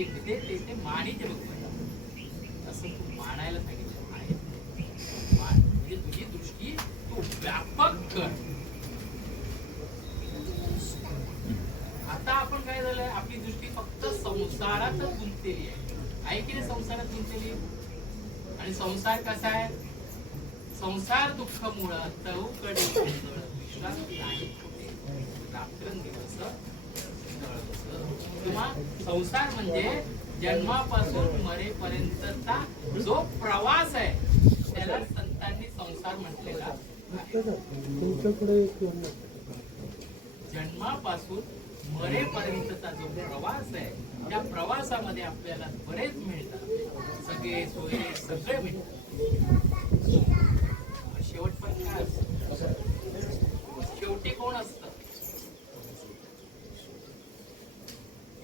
जेवते ते मानीचे बघ असं तू मानायला सांगितलं आहे. म्हणजे तुझी दृष्टी तू व्यापक कर. आता आपण काय झालंय, आपली दृष्टी फक्त संसारातच गुंतलेली आहे की नाही? संसारात गुंतलेली. आणि संसार कसा आहे? संसार दुःख मुळ तळूकडे विश्रांती नाही कुठे, रात्रंदिवस किंवा संसार म्हणजे जन्मापासून मरेपर्यंतचा जो प्रवास आहे त्याला संतांनी संसार म्हटलेला आहे. जन्मापासून मरेपर्यंतचा जो प्रवास आहे त्या प्रवासामध्ये आपल्याला बरेच मिळतात, सगळे सोयरे सगळे मिळतात. शेवट पण काय असतं? शेवटी कोण असतं?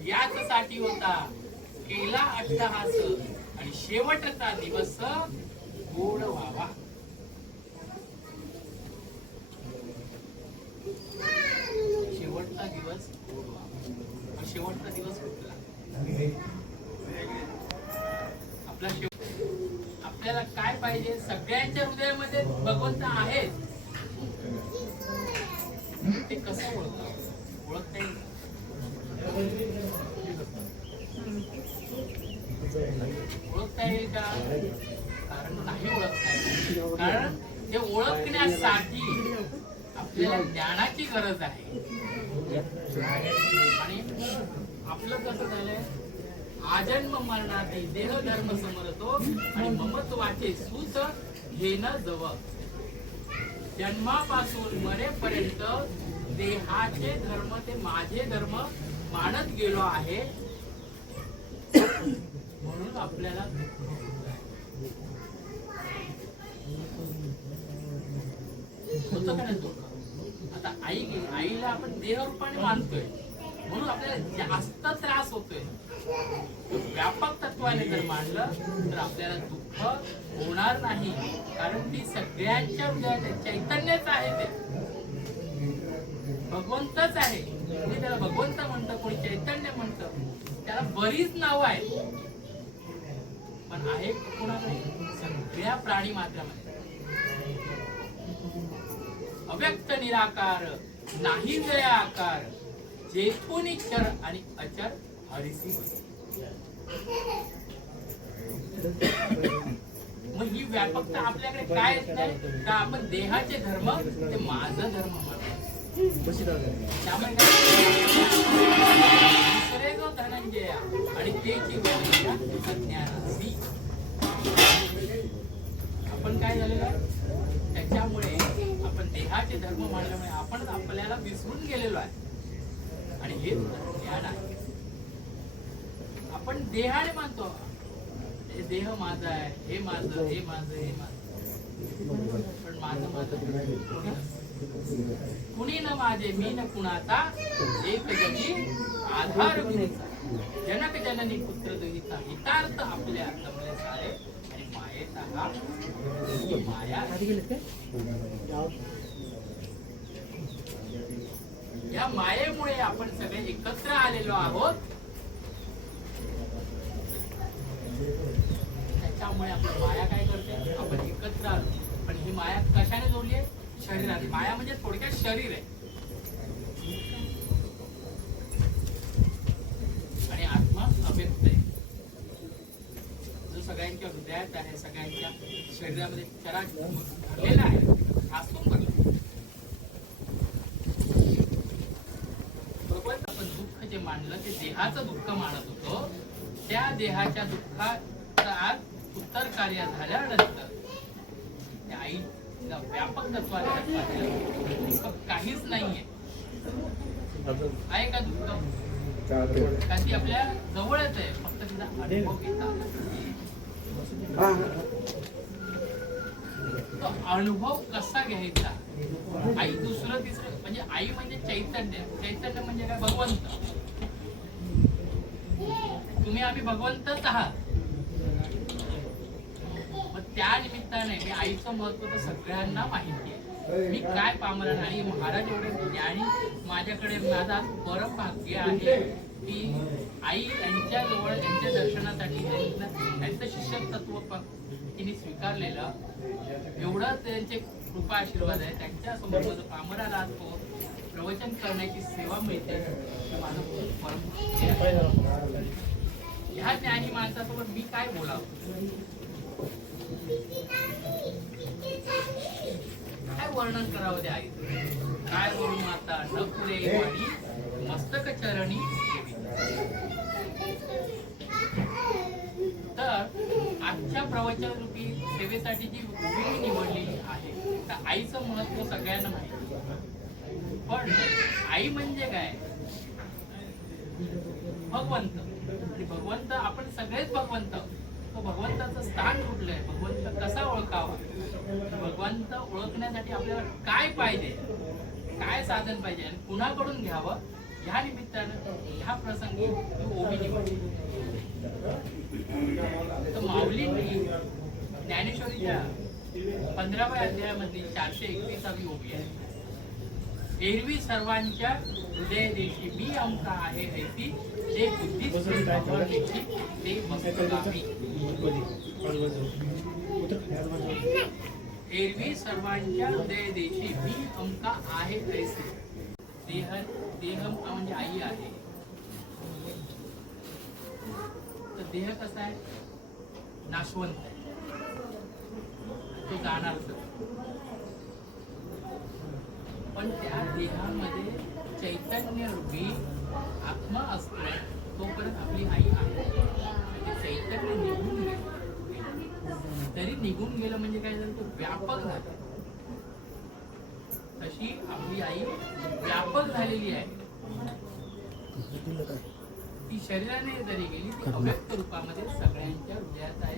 याच साठी होता केला अट्टहास आणि शेवटचा दिवस गोड व्हावा. शेवटचा दिवस गोड व्हावा. शेवटचा दिवस कुठला? आपला आपल्याला काय पाहिजे? सगळ्यांच्या हृदयामध्ये भगवंत आहेत. ते कसं ओळखता येईल? ओळखता येईल का? कारण नाही ओळखता येईल. कारण ते ओळखण्यासाठी आपल्याला ज्ञानाची गरज आहे. आणि आपलं कसं झालंय, आजन्म मरणाचे देह धर्म समरतो आणि ममत्वाचे सूत घेणं जवळ. जन्मापासून मरेपर्यंत देहाचे धर्म ते माझे धर्म मानत गेलो आहे. म्हणून आपल्याला होतं का नाही? आता आईला आपण देहरूपाने मानतोय म्हणून आपल्याला जास्त त्रास होतोय. व्यापक तत्वाने जर मानलं तर आपल्याला दुःख होणार नाही. कारण ती सगळ्यांच्या हृदयात चैतन्यच आहे. ते भगवंतच आहे. कोणी त्याला भगवंत म्हणतं, कोणी चैतन्य म्हणतं. त्याला बरीच नावं आहेत, पण आहे कोणाकडे? सगळ्या प्राणी मात्रामध्ये अव्यक्त निराकार नाही जय आकार, जेथून चर आणि अचर हरिसी. मग ही व्यापकता आपल्याकडे काय येत नाही का? आपण देहाचे धर्म ते माझं धर्म म्हणतो. त्यामुळे दुसरे जो धनंजय आणि त्याची ज्ञानासी आपण काय झालेलं आहे? त्याच्यामुळे आपण देहाचे धर्म मानल्यामुळे आपण आपल्याला विसरून गेलेलो आहे. आणि हे ज्ञान आहे. आपण देहाने मानतो, हे देह माझा आहे, हे माझं, हे माझं, हे माझं. पण माझं माझं कुणी न माझे, मी न कुणाचा, एक जगी आधार गुरुचा. जनक जननी पुत्र दुहिता हितार्थ आपल्या जमले सारे. आणि मायेचा हा माया. या मायेमुळे आपण सगळे एकत्र आलेलो आहोत. त्याच्यामुळे आपण माया काय करते? आपण एकत्र आलो. पण ही माया कशाने जोडली आहे? शरीराने. माया म्हणजे थोडक्यात शरीर आहे. आणि आत्मा अव्यक्त आहे, जो सगळ्यांच्या हृदयात आहे, सगळ्यांच्या शरीरामध्ये चराचर भरलेला आहे, ठासून भरला. भगवंत आपण दुःख जे मानलं ते देहाचं दुःख मानत होतो. त्या देहाच्या दुःखाचा उत्तर कार्य झाल्यानंतर त्या आई व्यापक तत्वाने दुःख काहीच नाहीये. आहे का दुःख? का ती आपल्या जवळच आहे, फक्त तिचा अनुभव घेता. तो अनुभव कसा घ्यायचा? आई दुसरं तिसरं म्हणजे आई म्हणजे चैतन्य. चैतन्य म्हणजे काय? भगवंत. तुम्ही आम्ही भगवंतच आहात. मग त्या निमित्ताने मी आईचं महत्व तर सगळ्यांना माहिती आहे. मी काय पामरण आणि महाराज एवढे ज्ञानी माझ्याकडे माझा परम भाग्य आहे की आई यांच्या जवळ यांच्या दर्शनासाठी त्यांचं शिष्यत्व तिने स्वीकारलेलं एवढं त्यांचे कृपा आशीर्वाद आहे. त्यांच्या समोर माझं पामराला तो प्रवचन करण्याची सेवा मिळते हे माझं परम ह्या ज्ञानी माणसासोबत मी काय बोलावं, काय वर्णन करावं त्या आई, काय बोलू माता न पुरे वाणी मस्तक चरणी. तर आजच्या प्रवचन रूपी सेवेसाठी जी उभी निवडलेली आहे तर आईचं महत्व सगळ्यांना माहिती. पण आई म्हणजे काय, भगवंत. भगवंत आपण सगळेच भगवंत. तो भगवंताचं स्थान कुठलंय, भगवंत कसा ओळखावा, भगवंत ओळखण्यासाठी आपल्याला काय पाहिजे, काय साधन पाहिजे आणि कुणाकडून घ्यावं, ह्या निमित्तानं ह्या प्रसंगी ओवी निवडली. तर माऊलींनी ज्ञानेश्वरीच्या 15व्या अध्यायामधली 431वी ओवी आहे. एरवी सर्वांच्या हृदय देशी मी अमका आहे ऐसी ते बुद्धिस्ती ते मस्तकामी. एरवी सर्वांच्या हृदय देशी मी अमका आहे ऐसी. देह म्हणजे आई आहे. तर देह कसा आहे, नाशवंत आहे, तो जाणार. पण त्या देहामध्ये चैतन्य रूपी आत्मा असतो तोपर्यंत आपली आई आहे. चैतन्य निघून गेलं तरी निघून गेलं म्हणजे काय झालं, तो व्यापक झाला. तशी आपली आई व्यापक झालेली आहे. ती शरीराने जरी गेली ती अव्यक्त रूपामध्ये सगळ्यांच्या हृदयात आहे.